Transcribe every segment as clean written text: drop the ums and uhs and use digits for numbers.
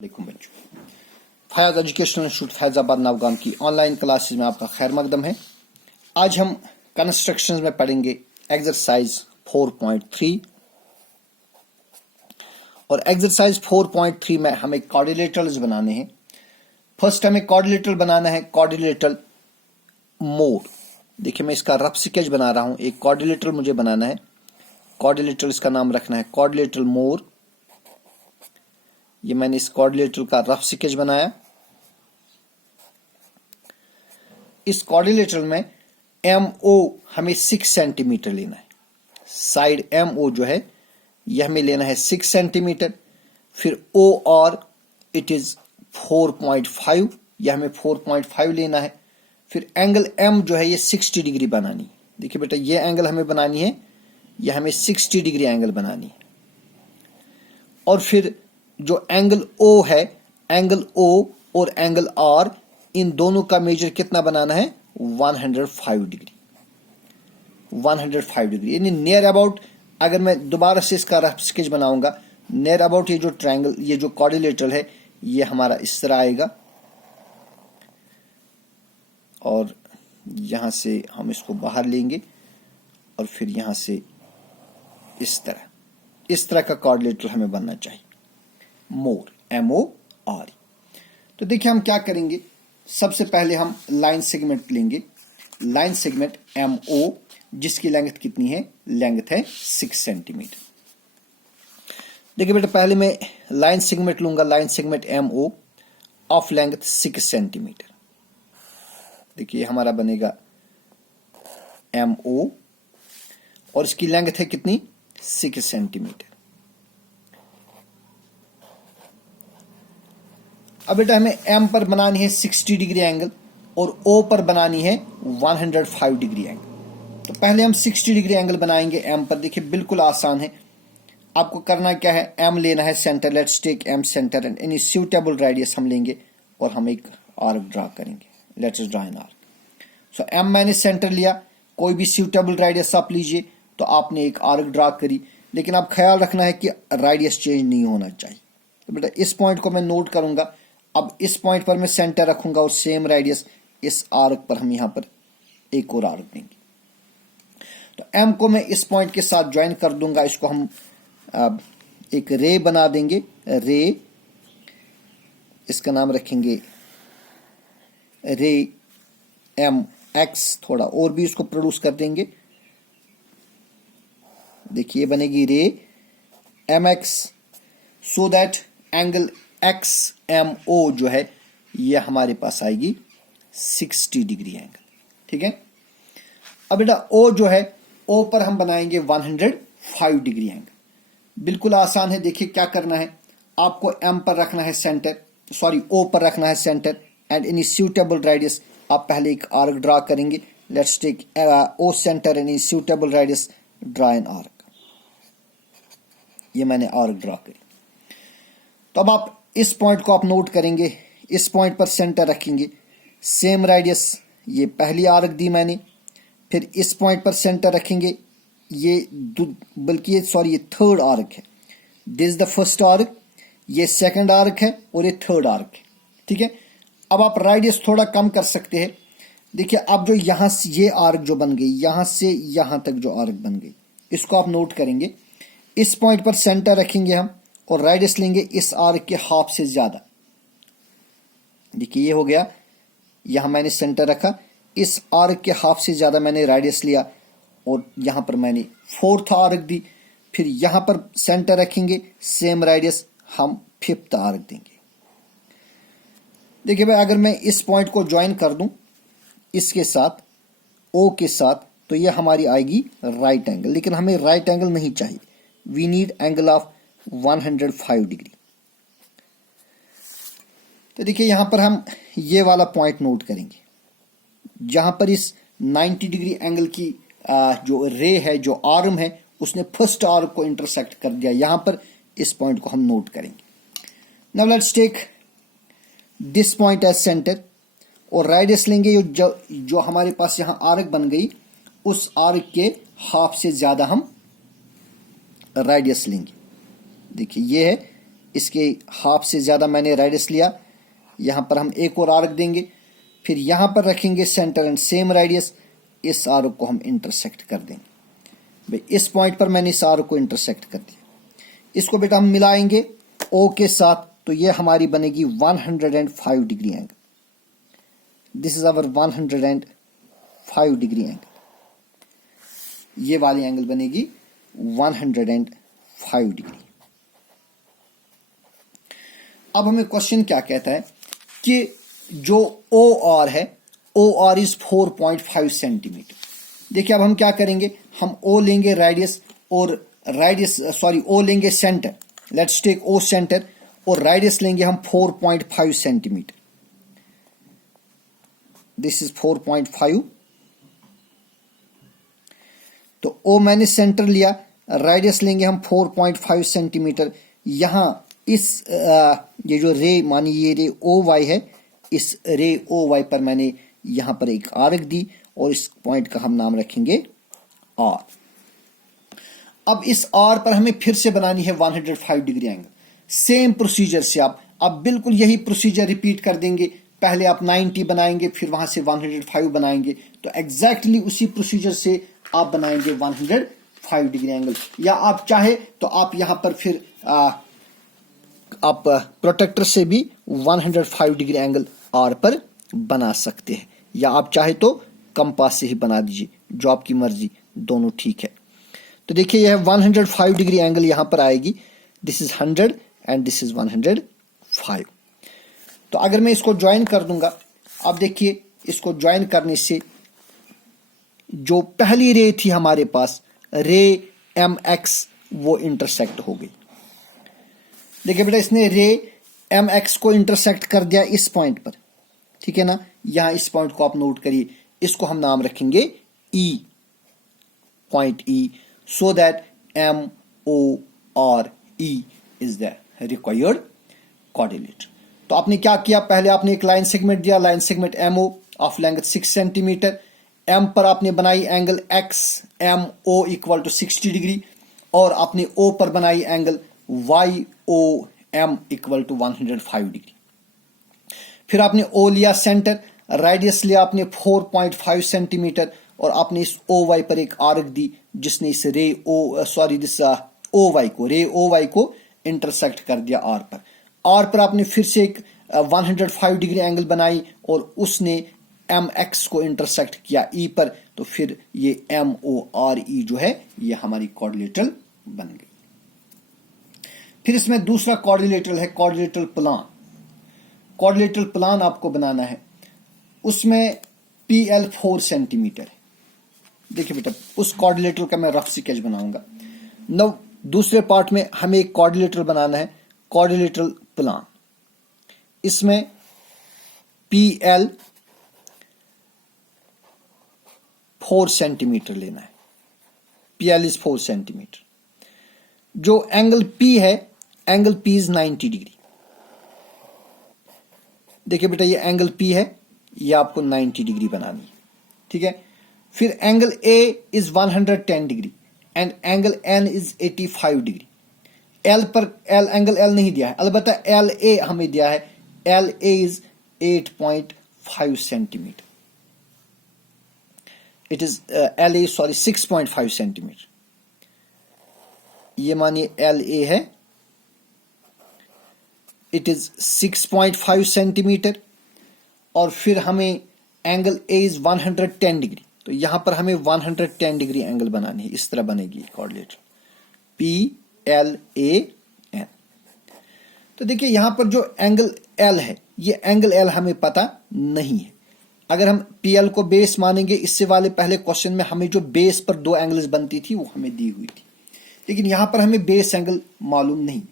वालेकुम बच्चों, Fayaz educational institute Faizabad Navgam की ऑनलाइन क्लासेस में आपका खैर मकदम है। आज हम कंस्ट्रक्शंस में पढ़ेंगे एक्सरसाइज 4.3 और एक्सरसाइज 4.3 में हमें क्वाड्रिलेटरल्स बनाने हैं। फर्स्ट हमें क्वाड्रिलेटरल बनाना है, क्वाड्रिलेटरल मोर। देखिए मैं इसका रफ स्केच बना रहा हूं। एक क्वाड्रिलेटरल मुझे बनाना है, क्वाड्रिलेटरल इसका नाम रखना है क्वाड्रिलेटरल मोर। ये मैंने इस क्वाड्रिलेटरल का रफ स्केच बनाया। इस क्वाड्रिलेटरल में MO हमें 6 सेंटीमीटर लेना है। साइड MO जो है यह हमें लेना है 6 सेंटीमीटर। फिर OR इट इज 4.5, यह हमें 4.5 लेना है। फिर एंगल M जो है ये 60 डिग्री बनानी है। देखिए बेटा ये एंगल हमें बनानी है, यह हमें 60 डिग्री एंगल बनानी है। और फिर जो एंगल O है, एंगल O और एंगल R, इन दोनों का मेजर कितना बनाना है? 105 डिग्री। 105 डिग्री यानी नियर अबाउट, अगर मैं दोबारा से इसका रफ स्केच बनाऊंगा, नियर अबाउट ये जो ट्रायंगल, ये जो क्वाड्रिलेटरल है, ये हमारा इस तरह आएगा। और यहां से हम इसको बाहर लेंगे और फिर यहां से इस तरह का क्वाड्रिलेटरल हमें बनना चाहिए। मोर, MOR। तो देखिए हम क्या करेंगे, सबसे पहले हम लाइन सेगमेंट लेंगे। लाइन सेगमेंट MO जिसकी लेंथ कितनी है? लेंथ है 6 सेंटीमीटर। देखिए बेटा पहले मैं लाइन सेगमेंट लूंगा, line segment MO of length 6 centimetre. देखिए हमारा बनेगा MO और इसकी लेंथ है कितनी? 6 सेंटीमीटर। अब बेटा हमें M पर बनानी है 60 डिग्री एंगल और O पर बनानी है 105 डिग्री एंगल। तो पहले हम 60 डिग्री एंगल बनाएंगे M पर। देखिए बिल्कुल आसान है। आपको करना क्या है, M लेना है centre. Let's take M centre and any suitable radius हम लेंगे और हम एक आर्क ड्रा करेंगे। Let's draw an arc. So M मैंने सेंटर लिया, कोई भी सूटेबल रेडियस आप लीजिए। तो आपने एक आर्क ड्रा करी, लेकिन आप ख्याल रखना है कि रेडियस चेंज नहीं होना चाहिए। तो बेटा इस पॉइंट को मैं नोट करूंगा। अब इस पॉइंट पर मैं सेंटर रखूंगा और सेम रेडियस इस आर्क पर हम यहां पर एक और आर्क देंगे। तो M को मैं इस पॉइंट के साथ ज्वाइन कर दूंगा। इसको हम एक रे बना देंगे। रे, इसका नाम रखेंगे रे MX। थोड़ा और भी इसको प्रोड्यूस कर देंगे। देखिए बनेगी रे MX, so that angle XMO जो है ये हमारे पास आएगी 60 डिग्री एंगल। ठीक है। अब बेटा O जो है, O पर हम बनाएंगे 105 डिग्री एंगल। बिल्कुल आसान है। देखिए क्या करना है, आपको M पर रखना है सेंटर, सॉरी O पर रखना है centre and any suitable radius. आप पहले एक आर्क ड्रा करेंगे। Let's take O centre any suitable radius, draw an arc. ये मैंने आर्क ड्रा करी। तो अब आप इस पॉइंट को आप नोट करेंगे, इस पॉइंट पर सेंटर रखेंगे, सेम रेडियस। ये पहली आर्क दी मैंने। फिर इस पॉइंट पर सेंटर रखेंगे, ये बल्कि ये सॉरी ये थर्ड आर्क है। This is the first arc, ये सेकंड आर्क है और ये थर्ड आर्क है। ठीक है। अब आप रेडियस थोड़ा कम कर सकते हैं। देखिए अब जो यहां से ये आर्क जो बन गई, यहां से यहां तक जो आर्क बन गई, इसको आप नोट करेंगे। इस पॉइंट पर सेंटर रखेंगे हम और रेडियस लेंगे इस आर्क के हाफ से ज्यादा। देखिए ये हो गया, यहां मैंने सेंटर रखा, इस आर्क के हाफ से ज्यादा मैंने रेडियस लिया और यहां पर मैंने फोर्थ आर्क दी। फिर यहां पर सेंटर रखेंगे, सेम रेडियस, हम फिफ्थ आर्क देंगे। देखिए भाई अगर मैं इस पॉइंट को ज्वाइन कर दूं इसके साथ, O के साथ, तो ये हमारी आएगी राइट एंगल। लेकिन हमें राइट एंगल नहीं चाहिए, we need angle of 105 degree. तो देखिए यहां पर हम ये वाला पॉइंट नोट करेंगे जहां पर इस 90 डिग्री एंगल की जो रे है, जो आर्म है, उसने फर्स्ट आर्क को इंटरसेक्ट कर दिया। यहां पर इस पॉइंट को हम नोट करेंगे। Now let's take this point as centre और रेडियस लेंगे जो हमारे पास यहां आर्क बन गई, उस आर्क के हाफ से ज्यादा हम रेडियस लेंगे। देखिए ये है इसके हाफ से ज़्यादा मैंने रेडियस लिया, यहाँ पर हम एक और आर्क देंगे, फिर यहाँ पर रखेंगे सेंटर एंड सेम रेडियस, इस आर्क को हम इंटरसेक्ट कर देंगे। भाई इस पॉइंट पर मैंने इस आर्क को इंटरसेक्ट कर दिया, इसको बेटा हम मिलाएंगे O के साथ, तो ये हमारी बनेगी 105 degree angle. This is our 105 degree angle, ये वाली एंगल बनेगी 105 डिग्री। अब हमें क्वेश्चन क्या कहता है कि जो OR है, OR इज 4.5 सेंटीमीटर। देखिए अब हम क्या करेंगे, हम O लेंगे रेडियस और O लेंगे centre, let's take O centre, और रेडियस लेंगे हम 4.5 सेंटीमीटर। This is 4.5। तो O मैंने सेंटर लिया, रेडियस लेंगे हम 4.5 सेंटीमीटर। यहां इस ये जो रे मानी ये रे OY है, इस रे OY पर मैंने यहां पर एक आर्क दी और इस पॉइंट का हम नाम रखेंगे R। अब इस R पर हमें फिर से बनानी है 105 डिग्री एंगल। सेम प्रोसीजर से आप अब बिल्कुल यही प्रोसीजर रिपीट कर देंगे। पहले आप 90 बनाएंगे, फिर वहां से 105 बनाएंगे, तो एग्जैक्टली उसी प्रोसीजर से आप बनाएंगे 105 डिग्री एंगल। या आप चाहे तो आप यहां पर फिर आप प्रोटेक्टर से भी 105 डिग्री एंगल R पर बना सकते हैं, या आप चाहे तो कंपास से ही बना दीजिए, जो आपकी मर्जी, दोनों ठीक है। तो देखिए यह 105 डिग्री एंगल यहां पर आएगी। This is 100 and this is 105। तो अगर मैं इसको ज्वाइन कर दूंगा, अब देखिए इसको ज्वाइन करने से जो पहली रे थी हमारे पास, रे MX, वो इंटरसेक्ट हो गई। देखिए बेटा इसने रे MX को इंटरसेक्ट कर दिया इस पॉइंट पर, ठीक है ना। यहां इस पॉइंट को आप नोट करिए, इसको हम नाम रखेंगे E, point E, so that MORE is the required quadrilateral। तो आपने क्या किया, पहले आपने एक लाइन सेगमेंट दिया, line segment MO of length 6 centimetre. M पर आपने बनाई angle X, MO equal to 60 degree, और आपने O पर बनाई angle YOM equal to 105 degree. फिर आपने O लिया सेंटर, रेडियस लिया आपने 4.5 सेंटीमीटर, और आपने इस OY पर एक आर्क दी जिसने इस रे OY को इंटरसेक्ट कर दिया R पर। R पर आपने फिर से एक 105 डिग्री एंगल बनाई और उसने MX को इंटरसेक्ट किया E पर, तो फिर ये MORE जो है ये हमारी क्वाड्रिलेटरल बन गई। फिर इसमें दूसरा क्वाड्रिलेटरल है क्वाड्रिलेटरल प्लान। क्वाड्रिलेटरल प्लान आपको बनाना है, उसमें PL 4 सेंटीमीटर है। देखिए बेटा उस क्वाड्रिलेटरल का मैं रफ स्केच बनाऊंगा। नौ दूसरे पार्ट में हमें एक क्वाड्रिलेटरल बनाना है, क्वाड्रिलेटरल प्लान। इसमें PL 4 सेंटीमीटर लेना है। PL is 4 centimetre. जो एंगल P है, एंगल P इज 90 डिग्री। देखिए बेटा ये एंगल P है, ये आपको 90 डिग्री बनानी है, ठीक है। फिर angle A is 110 degree and angle N is 85 degree. L पर एंगल L नहीं दिया है, अलबत्ता LA हमें दिया है। LA is 8.5 centimetre. It is LA 6.5 centimetre. ये मानिए LA है, इट इज 6.5 सेंटीमीटर। और फिर हमें एंगल A इज 110 डिग्री, तो यहां पर हमें 110 डिग्री एंगल बनानी है। इस तरह बनेगी कोऑर्डिनेट PLAN। तो देखिए यहां पर जो एंगल L है, ये एंगल L हमें पता नहीं है। अगर हम PL को बेस मानेंगे, इससे वाले पहले क्वेश्चन में हमें जो बेस पर दो एंगल्स बनती थी वो हमें दी हुई थी, लेकिन यहां पर हमें बेस एंगल मालूम नहीं।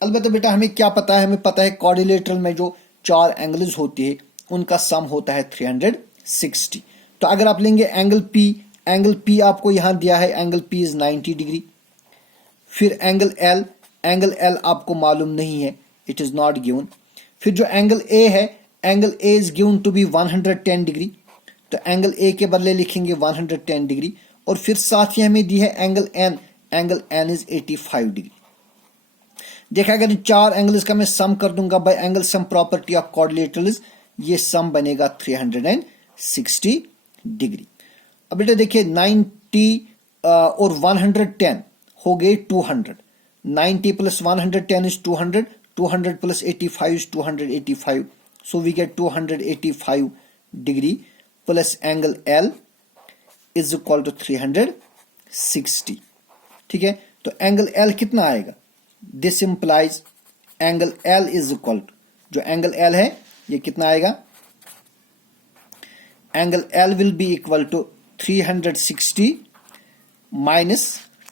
अलबत्ता बेटा हमें क्या पता है, हमें पता है क्वाड्रिलेटरल में जो 4 एंगल्स होते हैं उनका सम होता है 360। तो अगर आप लेंगे एंगल P आपको यहां दिया है, एंगल P इज 90 डिग्री। फिर एंगल L आपको मालूम नहीं है, इट इज नॉट गिवन। फिर जो एंगल A है, angle A is given to be 110 degree, तो एंगल A के बदले लिखेंगे 110 डिग्री। और फिर साथ ही हमें दी है एंगल N इज 85 डिग्री। देखा अगर चार एंगल्स का मैं सम कर दूंगा bye angle sum property of quadrilaterals, ये सम बनेगा 360 डिग्री। अब बेटा देखिए 90 और 110 हो गए 200, 90 plus 110 is 200, 200 plus 85 is 285, so we get 285 degree plus angle L is equal to 360। ठीक है, तो एंगल L कितना आएगा? This implies angle L is equal to, जो एंगल L है ये कितना आएगा? Angle L will be equal to 360 minus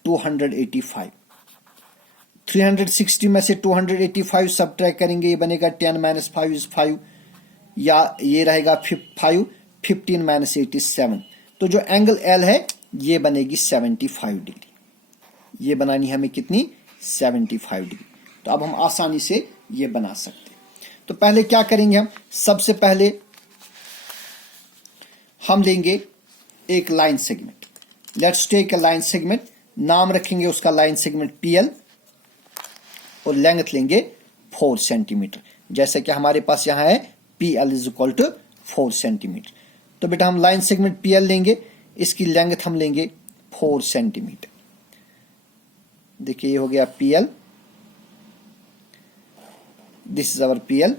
285। 360 में से 285 सब्ट्रैक्ट करेंगे, ये बनेगा 10 माइनस 5 इज 5, या ये रहेगा 5, 15 माइनस 8 इज 7। तो जो एंगल L है ये बनेगी 75 डिग्री। ये बनानी हमें कितनी? 75 डिग्री। तो अब हम आसानी से ये बना सकते हैं। तो पहले क्या करेंगे हम? सबसे पहले हम लेंगे एक line segment. Let's take a line segment, नाम रखेंगे उसका लाइन सेगमेंट PL और लेंथ लेंगे 4 सेंटीमीटर। जैसे कि हमारे पास यहां है PL is equal to 4 centimetre. तो बेटा हम लाइन सेगमेंट PL लेंगे, इसकी लेंथ हम लेंगे 4 सेंटीमीटर। देखिए ये हो गया PL, this is our PL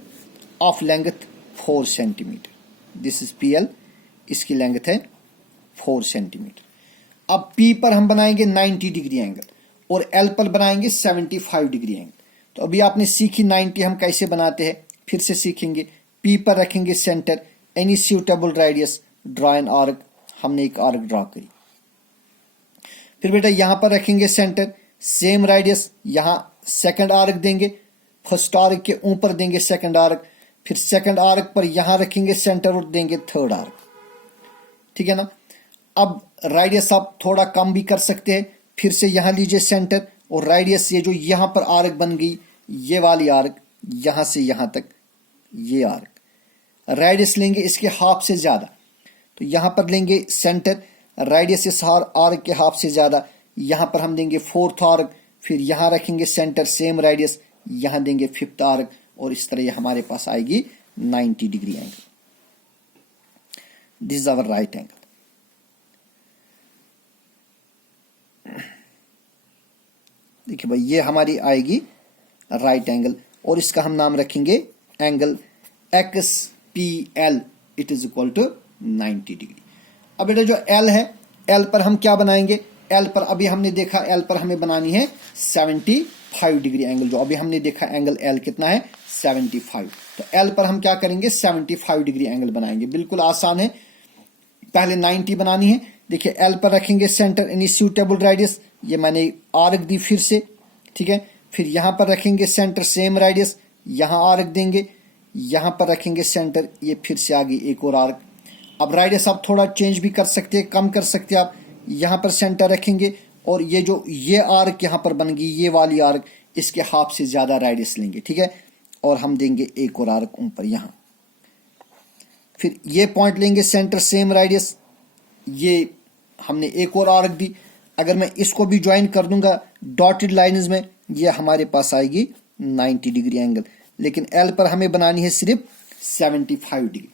of length 4 centimetre. This is PL, इसकी लेंथ है 4 सेंटीमीटर। अब P पर हम बनाएंगे 90 डिग्री एंगल और L पर बनाएंगे 75 डिग्री एंगल। तो अभी आपने सीखी 90 हम कैसे बनाते हैं, फिर से सीखेंगे। P पर रखेंगे centre, any suitable radius, draw an arc. हमने एक आर्क ड्रॉ करी। फिर बेटा यहां पर रखेंगे सेंटर, सेम रेडियस, यहां सेकंड आर्क देंगे, फर्स्ट आर्क के ऊपर देंगे सेकंड आर्क, फिर सेकंड आर्क पर यहां रखेंगे सेंटर और देंगे थर्ड आर्क। ठीक है ना? अब रेडियस आप थोड़ा कम भी कर सकते हैं, फिर से यहां लीजिए सेंटर और रेडियस ये जो यहां पर आर्क बन गई, ये वाली आर्क, यहां से यहां तक ये आर्क, रेडियस लेंगे इसके हाफ से ज्यादा। तो यहां पर लेंगे सेंटर, रेडियस इस आर्क के हाफ से ज्यादा, यहां पर हम देंगे फोर्थ आर्क, फिर यहां रखेंगे सेंटर, सेम रेडियस, यहां देंगे फिफ्थ आर्क, और इस तरह ये हमारे पास आएगी 90 degree angle. This is our right angle. देखिए भाई ये हमारी आएगी राइट एंगल, और इसका हम नाम रखेंगे angle XPL, it is equal to 90 degree. अब बेटा जो L है, L पर हम क्या बनाएंगे? L पर अभी हमने देखा L पर हमें बनानी है 75 डिग्री एंगल। जो अभी हमने देखा एंगल L कितना है? 75। तो L पर हम क्या करेंगे? 75 डिग्री एंगल बनाएंगे। बिल्कुल आसान है। पहले 90 बनानी है। देखिए L पर रखेंगे सेंटर, एनी सूटेबल रेडियस, ये मैंने आर्क दी फिर से। ठीक है, फिर यहां पर रखेंगे सेंटर, सेम रेडियस, यहां आर्क देंगे, यहां पर रखेंगे सेंटर, ये फिर से आ गई एक और आर्क। अब रेडियस आप थोड़ा चेंज भी कर सकते हैं, कम कर सकते हैं आप। यहां पर सेंटर रखेंगे और ये जो ये आर्क यहां पर बन गई, ये वाली आर्क, इसके हाफ से ज्यादा रेडियस लेंगे। ठीक है, और हम देंगे एक और आर्क ऊपर यहां। फिर ये पॉइंट लेंगे सेंटर, सेम रेडियस, ये हमने एक और आर्क दी। अगर मैं इसको भी ज्वाइन कर दूंगा डॉटेड लाइंस में, ये हमारे पास आएगी 90 डिग्री एंगल। लेकिन L पर हमें बनानी है सिर्फ 75 डिग्री।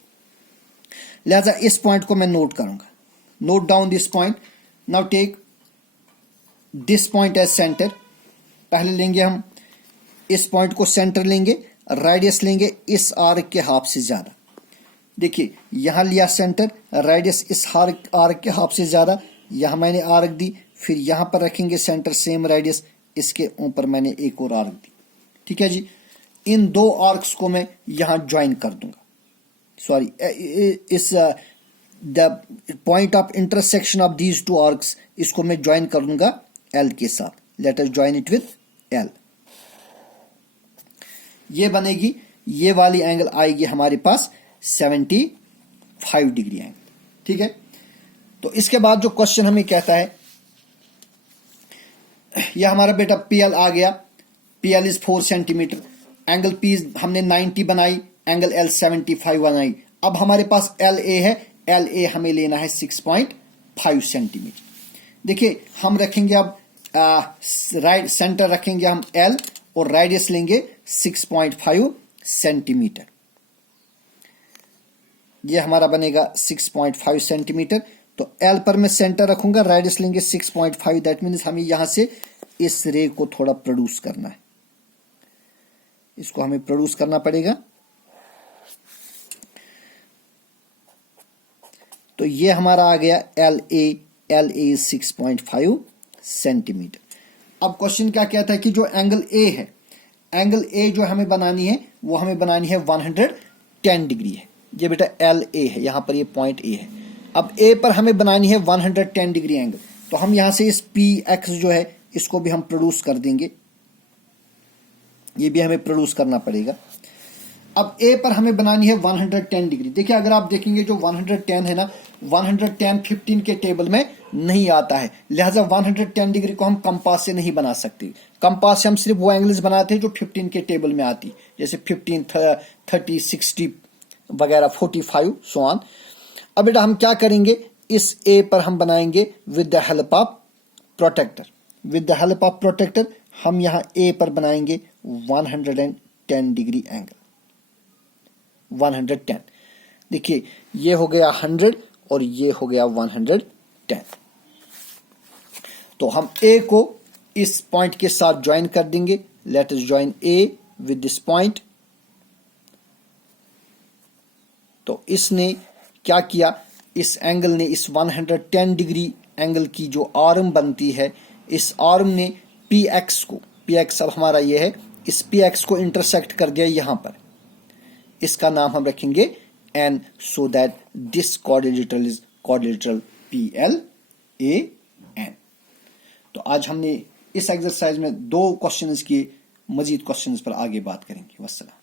लिहाजा इस पॉइंट को मैं नोट करूंगा। Note down this point. Now take this point as centre. पहले लेंगे हम इस पॉइंट को सेंटर लेंगे, रेडियस लेंगे इस आर्क के हाफ से ज्यादा। देखिए यहां लिया सेंटर, रेडियस इस आर्क के हाफ से ज्यादा, यहां मैंने आर्क दी, फिर यहां पर रखेंगे सेंटर, सेम रेडियस, इसके ऊपर मैंने एक और आर्क दी। ठीक है जी, इन दो आर्क्स को मैं यहां ज्वाइन कर दूंगा। सॉरी, इस the point of intersection of these two arcs, इसको मैं ज्वाइन कर दूंगा L के साथ। Let us join it with L। ये बनेगी, ये वाली एंगल आएगी हमारे पास 75 डिग्री एंगल। ठीक है, तो इसके बाद जो क्वेश्चन हमें कहता है, यह हमारा बेटा PL आ गया। PL is 4 centimetre, angle P हमने 90 बनाई, एंगल L 75 बनाई। अब हमारे पास LA है, LA हमें लेना है 6.5 सेंटीमीटर। देखिए हम रखेंगे अब राइट सेंटर रखेंगे हम L और रेडियस लेंगे 6.5 सेंटीमीटर। ये हमारा बनेगा 6.5 सेंटीमीटर। तो एल पर मैं सेंटर रखूंगा, रेडियस लेंगे 6.5, दैट मीन्स हमें यहां से इस रे को थोड़ा प्रोड्यूस करना है, इसको हमें प्रोड्यूस करना पड़ेगा। तो ये हमारा आ गया एल ए 6.5 सेंटीमीटर। अब क्वेश्चन क्या कहता है कि जो एंगल ए है, एंगल ए जो हमें बनानी है वो हमें बनानी है 110 डिग्री है। ये बेटा एल ए है, यहां पर ये पॉइंट ए है। अब ए पर हमें बनानी है 110 डिग्री एंगल, तो हम यहां से इस पी एक्स जो है इसको भी हम प्रोड्यूस कर देंगे, ये भी हमें प्रोड्यूस करना पड़ेगा। अब ए पर हमें बनानी है 110 डिग्री। देखिए अगर आप देखेंगे जो 110 है ना, 110 15 के टेबल में नहीं आता है, लिहाजा 110 डिग्री को हम कंपास से नहीं बना सकते। कंपास से हम सिर्फ वो एंगल्स बनाते हैं जो 15 के टेबल में आती, जैसे 15, 30, 60 वगैरह, 45 सो ऑन। अब बेटा हम क्या करेंगे, इस ए पर हम बनाएंगे with the help of protractor. With the help of protractor हम यहां ए पर बनाएंगे 110 डिग्री एंगल, 110। देखिए ये हो गया 100 और ये हो गया 110। तो हम ए को इस पॉइंट के साथ ज्वाइन कर देंगे। Let us join A with this point. तो इसने क्या किया, इस एंगल ने, इस 110 डिग्री एंगल की जो आर्म बनती है, इस आर्म ने पी एक्स को, पी एक्स अब हमारा ये है, इस पी एक्स को इंटरसेक्ट कर दिया यहां पर। इसका नाम हम रखेंगे N, so that this quadrilateral is quadrilateral PLAN। तो आज हमने इस एक्सरसाइज में 2 क्वेश्चंस किए, मजीद क्वेश्चंस पर आगे बात करेंगे। वस्सलाम।